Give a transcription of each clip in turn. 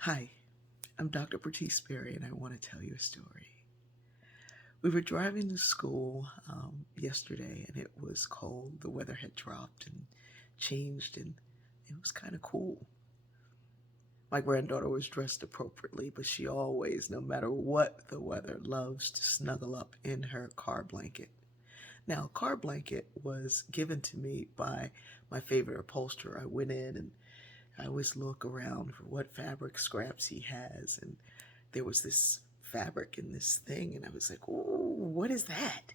Hi, I'm Dr. Bertice Berry, and I want to tell you a story. We were driving to school yesterday, and it was cold. The weather had dropped and changed, and it was kind of cool. My granddaughter was dressed appropriately, but she always, no matter what the weather, loves to snuggle up in her car blanket. Now, car blanket was given to me by my favorite upholsterer. I went in and I always look around for what fabric scraps he has, and there was this fabric in this thing, and I was like, "Oh, what is that?"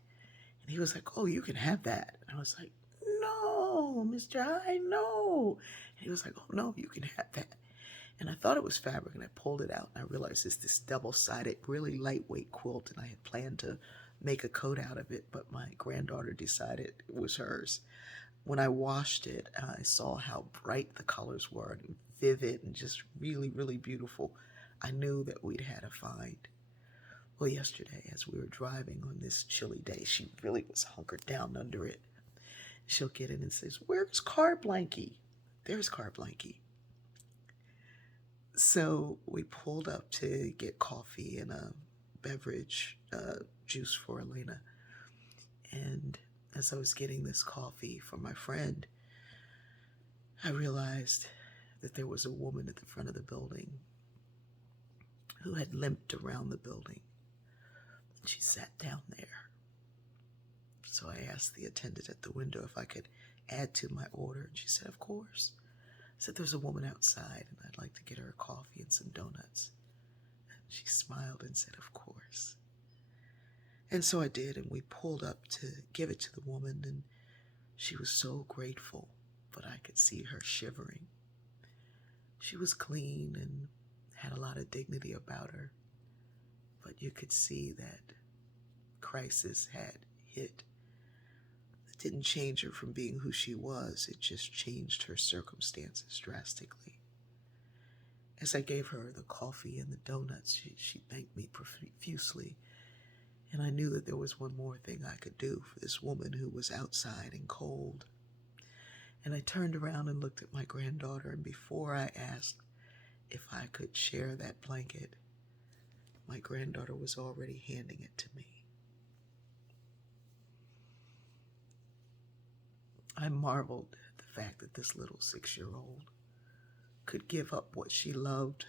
And he was like, "Oh, you can have that." And I was like, "No, Mr. I no." And he was like, "Oh no, you can have that." And I thought it was fabric, and I pulled it out, and I realized it's this double-sided, really lightweight quilt, and I had planned to make a coat out of it, but my granddaughter decided it was hers. When I washed it, I saw how bright the colors were and vivid and just really, really beautiful. I knew that we'd had a find. Well, yesterday, as we were driving on this chilly day, she really was hunkered down under it. She'll get in and says, "Where's Car Blanky?" There's Car Blanky. So we pulled up to get coffee and a beverage, juice for Elena. And as I was getting this coffee for my friend, I realized that there was a woman at the front of the building who had limped around the building. She sat down there. So I asked the attendant at the window if I could add to my order, and she said, "Of course." I said, "There's a woman outside, and I'd like to get her a coffee and some donuts." And she smiled and said, "Of course." And so I did, and we pulled up to give it to the woman, and she was so grateful, but I could see her shivering. She was clean and had a lot of dignity about her, but you could see that crisis had hit. It didn't change her from being who she was, it just changed her circumstances drastically. As I gave her the coffee and the donuts, she thanked me profusely, and I knew that there was one more thing I could do for this woman who was outside and cold. And I turned around and looked at my granddaughter, and before I asked if I could share that blanket, my granddaughter was already handing it to me. I marveled at the fact that this little 6-year-old could give up what she loved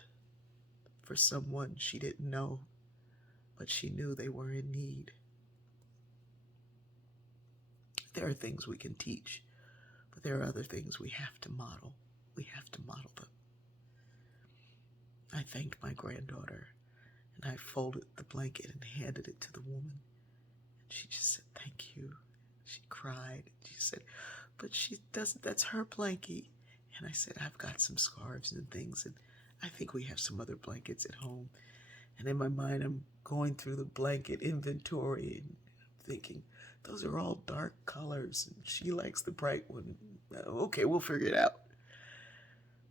for someone she didn't know, but she knew they were in need. There are things we can teach, but there are other things we have to model. We have to model them. I thanked my granddaughter, and I folded the blanket and handed it to the woman. And she just said, "Thank you." She cried. She said, "But she doesn't, that's her blankie." And I said, "I've got some scarves and things, and I think we have some other blankets at home." And in my mind, I'm going through the blanket inventory and I'm thinking, those are all dark colors, and she likes the bright one. Okay, we'll figure it out.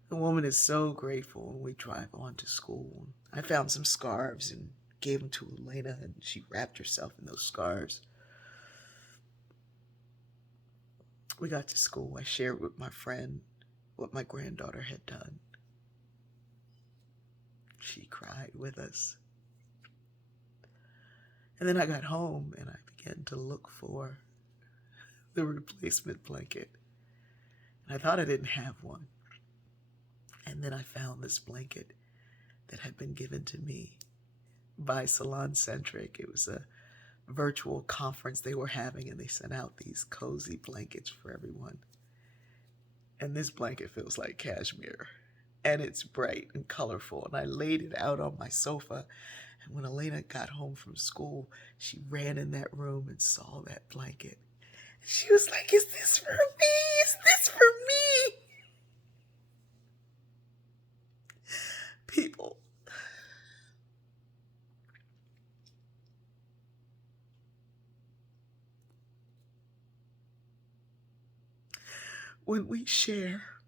The woman is so grateful when we drive on to school. I found some scarves and gave them to Elena, and she wrapped herself in those scarves. We got to school. I shared with my friend what my granddaughter had done. She cried with us. And then I got home and I began to look for the replacement blanket. And I thought I didn't have one. And then I found this blanket that had been given to me by Salon Centric. It was a virtual conference they were having, and they sent out these cozy blankets for everyone. And this blanket feels like cashmere, and it's bright and colorful. And I laid it out on my sofa. And when Elena got home from school, she ran in that room and saw that blanket. She was like, "Is this for me? Is this for me?" People, when we share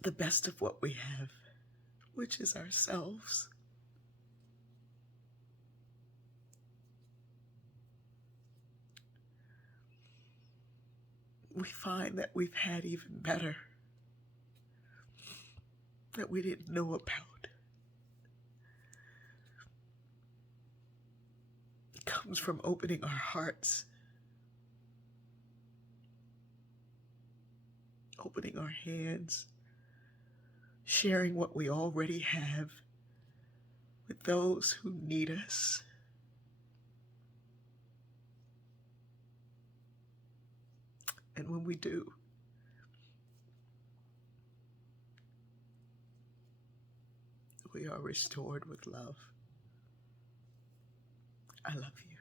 the best of what we have, which is ourselves, we find that we've had even better. that we didn't know about. It comes from opening our hearts, opening our hands, sharing what we already have with those who need us. And when we do, we are restored with love. I love you.